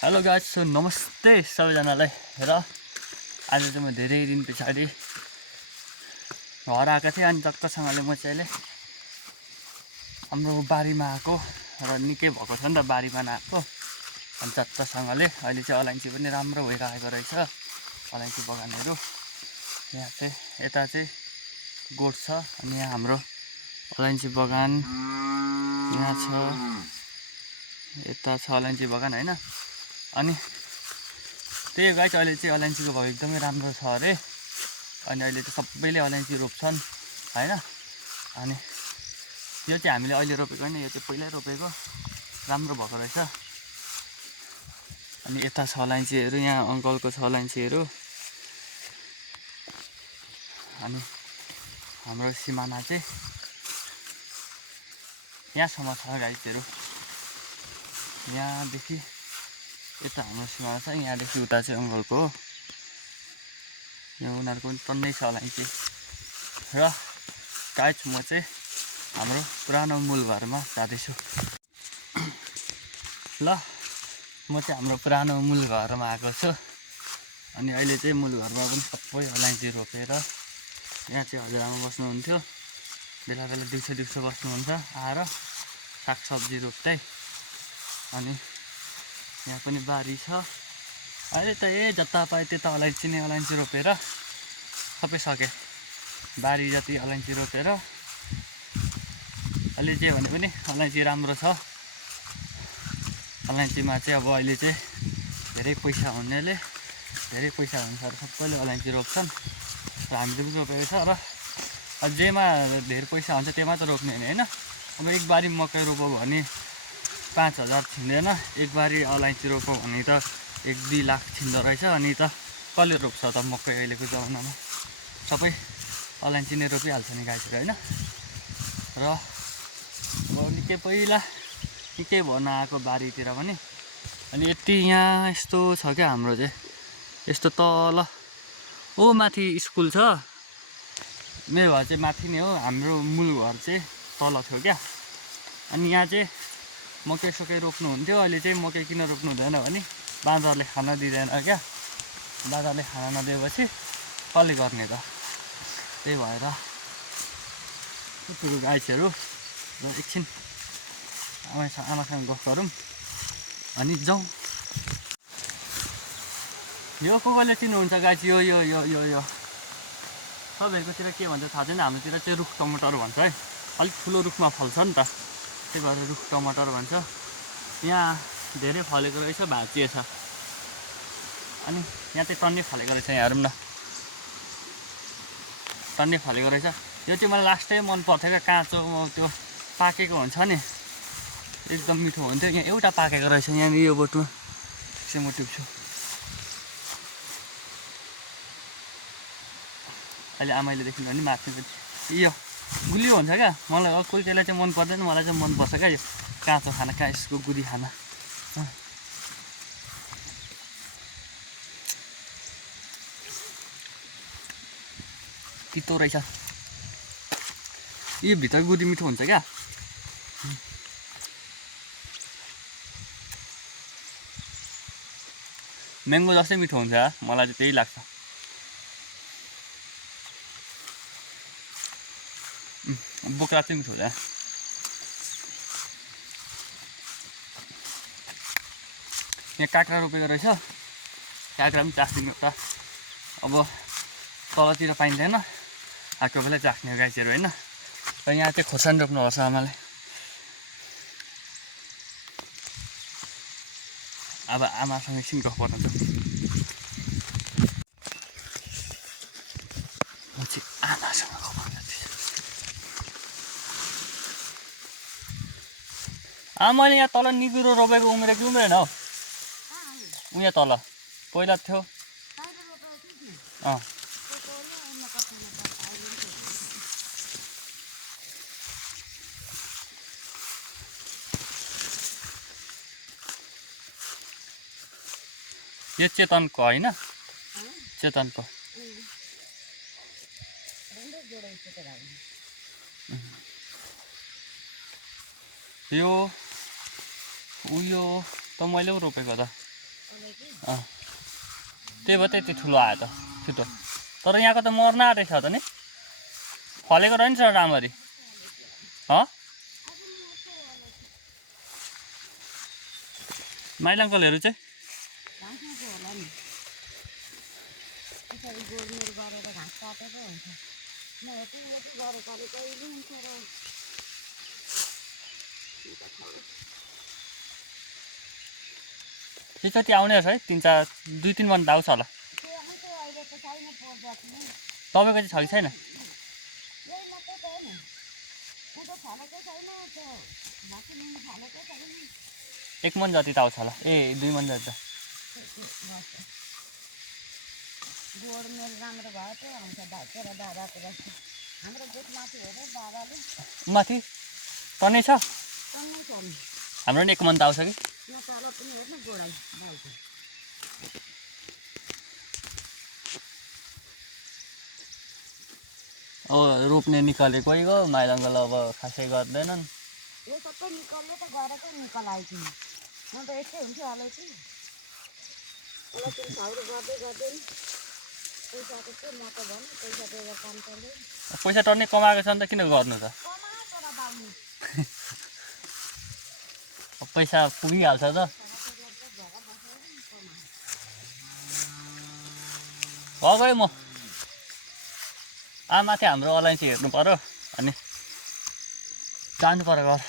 Hello guys, so नमस्ते सबैजनालाई। र आज चाहिँ म धेरै दिन पछाडि घर आएको थिएँ अनि टक्कसँगले म चाहिँ अहिले हाम्रो बारीमा आएको र निकै भएको छ नि त बारीमा नआएको। अनि चट्टसँगले अहिले चाहिँ अलैँची पनि राम्रो भइरहेको रहेछ। अलैँची बगानहरू यहाँ चाहिँ यता चाहिँ गोठ छ अनि यहाँ हाम्रो अलैँची बगान यहाँ छ, यता छ अलैँची बगान हैन। अनि त्यही गाइस, अहिले चाहिँ अलैँचीको भाउ एकदमै राम्रो छ अरे। अनि अहिले चाहिँ सबैले अलैँची रोप्छन् हैन। अनि यो चाहिँ हामीले अहिले रोपेको हैन, यो चाहिँ पहिल्यै रोपेको, राम्रो भएको रहेछ। अनि यता छ अलैँचीहरू, यहाँ अङ्कलको छ अलैँचीहरू। अनि हाम्रो सिमाना चाहिँ यहाँसम्म छ गाइसहरू, यहाँदेखि यता हाम्रो सिमाना छ, यहाँदेखि उता चाहिँ अङ्कलको हो। यहाँ उनीहरूको पनि टन्नै छ अलैँची। र गाइस, म चाहिँ हाम्रो पुरानो मूल घरमा जाँदैछु। ल म चाहिँ हाम्रो पुरानो मूल घरमा आएको छु। अनि अहिले चाहिँ मूल घरमा पनि सबै अलैँची रोपेर यहाँ चाहिँ हजुरआमा बस्नुहुन्थ्यो। बेला बेला दिउँसो बस्नुहुन्छ आएर सागसब्जी रोप्दै। अनि यहाँ पनि बारी छ। अहिले त जता पाए त्यता अलैँची नै अलैँची रोपेर सबै सके। बारी जति अलैँची रोपेर अहिले जे भने पनि अलैँची राम्रो छ। अलैँचीमा चाहिँ अब अहिले चाहिँ धेरै पैसा हुनेले धेरै पैसा हुन्छ र सबैले अलैँची रोप्छन् र हामीले पनि रोपेको छ। र जेमा धेरै पैसा हुन्छ त्यहीमा त रोप्ने होइन। अब एक बारी मकै रोप्यो भने 5,000 छिन्दैन, एक बारी अलैँची रोप्यो भने त 1-2 लाख छिन्दो रहेछ। अनि त कसले रोप्छ त मकै अहिलेको जमानामा? सबै अलैँची नै रोपिहाल्छ नि गाईहरू होइन। र अब निकै पहिला निकै भर्न आएको बारीतिर पनि। अनि यति यहाँ यस्तो छ क्या हाम्रो चाहिँ, यस्तो तल ओ माथि स्कुल छ। मेरो घर चाहिँ माथि नै हो, हाम्रो मूल घर चाहिँ तल थियो क्या। अनि यहाँ चाहिँ मकै सकै रोप्नुहुन्थ्यो। अहिले चाहिँ मकै किन रोप्नु हुँदैन भने बाँदरले खान दिँदैन क्या। बाँदरले खान नदिएपछि कसले गर्ने त? त्यही भएर यतिको गाईहरू र एकछिन आमासँग गफ गरौँ अनि जाउँ। यो कसले चिन्नुहुन्छ गाई? यो यो यो यो यो सबैहरूकोतिर के भन्छ थाहा छैन, हाम्रोतिर चाहिँ रुख टमाटर भन्छ है। अलिक ठुलो रुखमा फल्छ नि त, त्यही भएर रुख टमाटर भन्छ। यहाँ धेरै फलेको रहेछ, भाँचिएछ। अनि यहाँ चाहिँ टन्नै फलेको रहेछ, यहाँ हेरौँ न, टन्नै फलेको रहेछ। यो चाहिँ मलाई लास्टै मन पर्थ्यो क्या, काँचो त्यो पाकेको हुन्छ नि एकदम मिठो हुन्थ्यो। यहाँ एउटा पाकेको रहेछ यहाँनिर यो बोटमा, एकछिन म टिप्छु। अहिले आमाले देख्नु भने माथि यो गुलियो हुन्छ क्या। मलाई कोही कोहीलाई चाहिँ मन पर्दैन, मलाई चाहिँ मनपर्छ क्या यो काँचो खाना, कहाँ यसको गुदी खाना। तितो रहेछ, यो भित्र गुदी मिठो हुन्छ क्या। म्याङ्गो जस्तै मिठो हुन्छ, मलाई चाहिँ त्यही लाग्छ। बोक्रा चाहिँ मिठो हुन्छ। यहाँ काँक्रा रोपेको रहेछ, काँक्रा पनि चाख्दिनु त। अब तलतिर पाइँदैन, आएको बेला चाख्ने गाईहरू होइन। र यहाँ चाहिँ खोर्सानी रोप्नुपर्छ आमाले। अब आमासँग एकछिन गफ गर्नु छ। म चाहिँ आमासँग गफ गर्नु थिएँ। आमाले यहाँ तल निगुरो रोपेको उम्रेको कि उम्रेन हौ? उहाँ तल पहिला थियो। यो चेतनको होइन, चेतनको। यो उयो त मैले पो रोपेको त। त्यही भएर त्यति ठुलो आयो त छिटो। तर यहाँको त मर्न आँटेको छ त नि, फलेको रहन्छ राम्ररी। माइला अङ्कलहरू चाहिँ कति आउने रहेछ है, 2-3 मन आउँछ होला। तपाईँको चाहिँ छ कि छैन? 1 मन जति त आउँछ होला। 2 मन जति त माथि टन्नै छ। हाम्रो नि 1 मन त आउँछ कि। अब रोप्ने निकालेको कोही गयो, माइला अङ्कल अब खासै गर्दैनन्। यो सबै निकाल्ने त गरेकै निकालाइदिनु, म त यस्तै हुन्छु अलैँची साउरो गर्दै गर्दै नि पैसाको के म त भनौँ, पैसा दिएर काम गर्दै पैसा टन्नै कमाएको छ नि त किन गर्नु त? कमाएर बाल्नु पैसा पुगिहाल्छ त। गएँ म माथि हाम्रो अलैँची हेर्नु पर्यो अनि जानु पर्यो घर।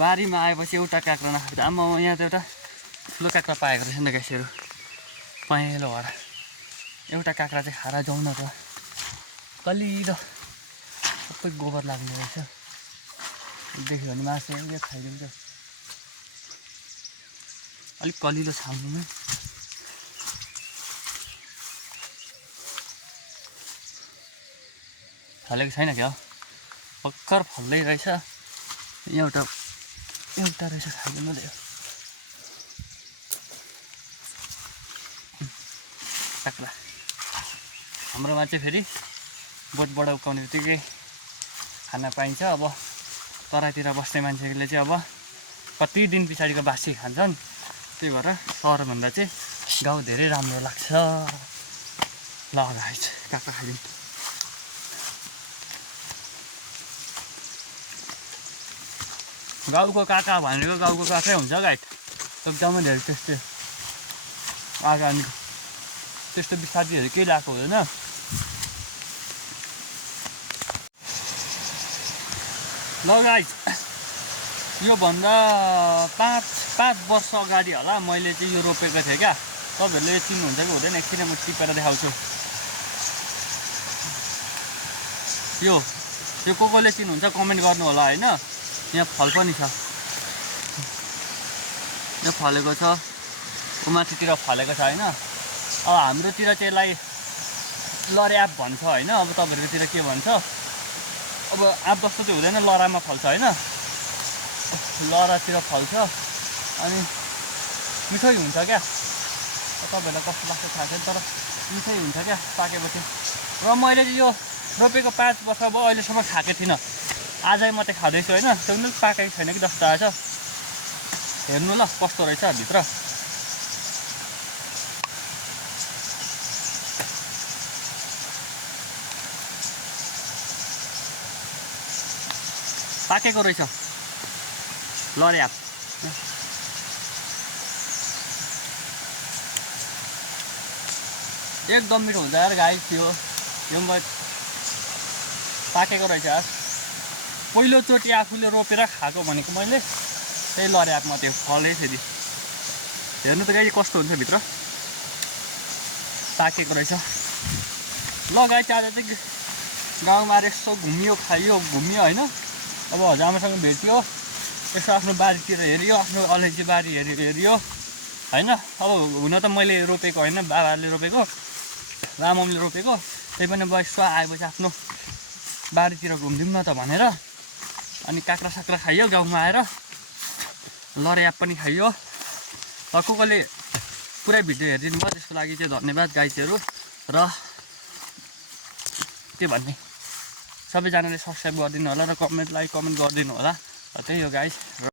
बारीमा आएपछि एउटा काँक्रा नखाएको, आमा यहाँ त एउटा ठुलो काँक्रा पाएको रहेछ नि त गाइसहरू, पहेँलो भएर। एउटा काँक्रा चाहिँ खाएर जाउँ न त, कलिलो सबै गोबर लाग्ने रहेछ। देख्यो भने मासु के खाइदिन्छ, अलिक कलिलो छाम्नुमै। फलेको छैन क्या, भर्खर फल्दै रहेछ। एउटा रहेछ, खाइदिनु त यो काँक्रा। हाम्रोमा चाहिँ फेरि बोटबाट उक्काउने बित्तिकै खाना पाइन्छ। अब तराईतिर बस्ने मान्छेले चाहिँ अब कति दिन पछाडिको बासी खान्छन्, त्यही भएर सहरभन्दा चाहिँ गाउँ धेरै राम्रो लाग्छ। ल गाइस काँक्रा खाइदिउँ। गाउँको काँक्रा भनेको गाउँको काँक्रै हुन्छ गाइड, एकदमै धेरै त्यस्तै अर्ग्यानिक, त्यस्तो बिस्तारीहरू केही लगाएको हुँदैन। ल गाइस, योभन्दा 5 वर्ष अगाडि होला मैले चाहिँ यो रोपेको थिएँ क्या। तपाईँहरूले चिन्नुहुन्छ कि हुँदैन, एकछिन म टिपेर देखाउँछु। यो कसले चिन्नुहुन्छ कमेन्ट गर्नु होला होइन। यहाँ फल पनि छ, यहाँ फलेको छ, माथितिर फलेको छ होइन। अब हाम्रोतिर चाहिँ यसलाई लर्याप भन्छ होइन। अब तपाईँहरूकोतिर के भन्छ, अब आँप जस्तो चाहिँ हुँदैन, लरामा फल्छ होइन, लरातिर फल्छ अनि मिठै हुन्छ क्या। तपाईँहरूलाई कस्तो लाग्छ थाहा छैन, तर मिठै हुन्छ क्या पाकेपछि। र मैले चाहिँ यो रोपेको 5 वर्ष भयो, अहिलेसम्म खाएको थिइनँ, आजै मात्रै खाँदैछु होइन। त्यो पनि पाकेको छैन कि जस्तो आएछ, हेर्नु ल कस्तो रहेछ भित्र। पाकेको रहेछ लर्याप, एकदम मिठो हुन्छ यार गाइस। यो पाकेको रहेछ यार। पहिलोचोटि आफूले रोपेर खाएको भनेको मैले त्यही लर्यापमा त्यो फलै फेरि। हेर्नु त गाई कस्तो हुन्छ भित्र, पाकेको रहेछ। ल गाइस आज चाहिँ गाउँमा यसो घुमियो खाइयो होइन। अब हजुरआमासँग भेटियो, यसो आफ्नो बारीतिर हेरियो, आफ्नो अलैँची बारी हेरियो होइन। अब हुन त मैले रोपेको होइन, बाबाले रोपेको, रामले रोपेको। त्यही पनि अब यसो आएपछि आफ्नो बारीतिर घुमिदिउँ न त भनेर अनि काँक्रा साक्रा खाइयो गाउँमा आएर, लर्याप पनि खाइयो। कसले पुरै भिडियो हेरिदिनु भयो त्यसको लागि चाहिँ धन्यवाद गाइजहरू। र के भन्ने, सबैजनाले सब्सक्राइब गरिदिनु होला र कमेन्ट गरिदिनु होला। त्यही हो गाइज।